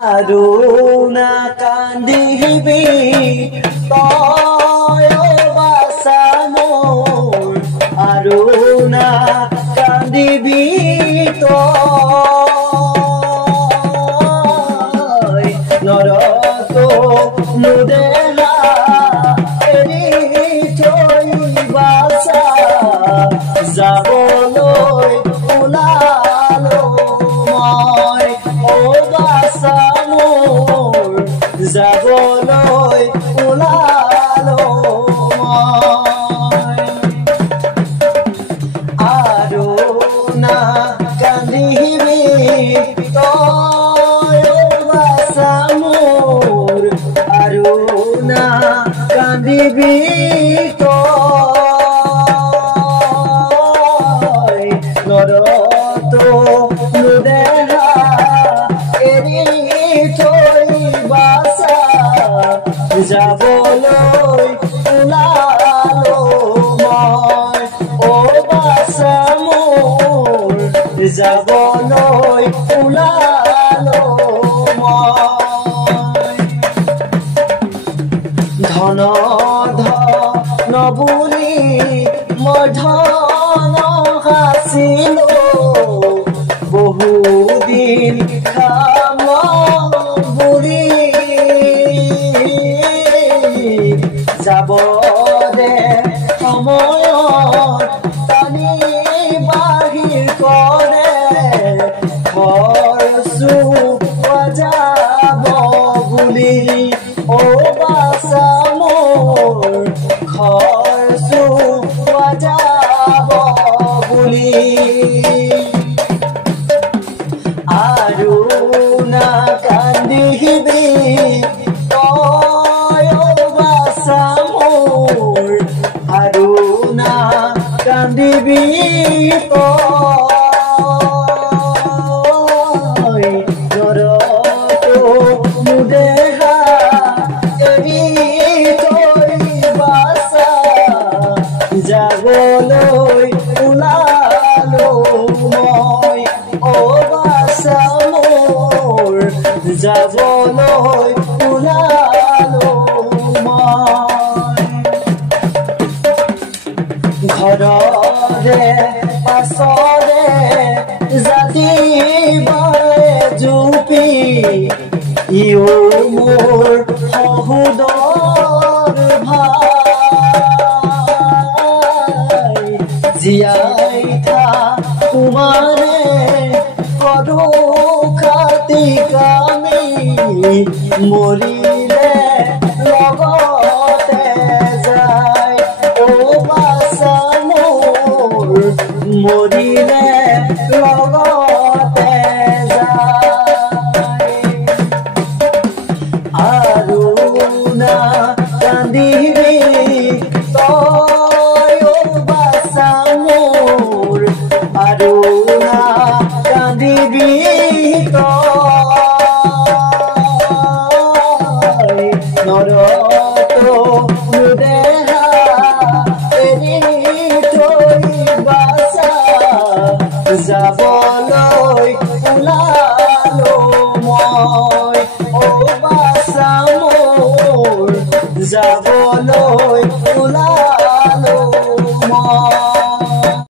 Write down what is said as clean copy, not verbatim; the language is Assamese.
Aruna kandibi toyo basamor Aruna kandibi toy Noroto nudeha eri toy basa Zaboloi ulalo moy o basa Zaboloi ulalo moy Aruna kandibi toyo basamor Aruna kandibi toy Noroto nudeha eri toy Zaboloi ulalo moy o basamor Zaboloi ulalo moy ধন ধন বুলি মই ধন হাচিলো বহুদিন খাম বুলি যাব দে সময়ত টানি বাহিৰ কৰে ঘৰ চুপা যাব বুলি অ বাছামৰ ঘৰ চুপা যাব বুলি Aruna kandibi Aruna kandibi toy Noroto nudeha eri toy basa Zaboloi ulalo moy o basamor Zaboloi ulalo ঘৰৰে পাছৰে জাতি বাৰে জুপি ইও মোৰ সহুদৰ ভাই জীয়াই থাকোমানে কৰো খাতি কামি মৰিলে লগতে যায় অ মৰিলে লগতে যায় Aruna kandibi toyo basamor Aruna kandibi toy Noroto nudeha eri toy basa Zabo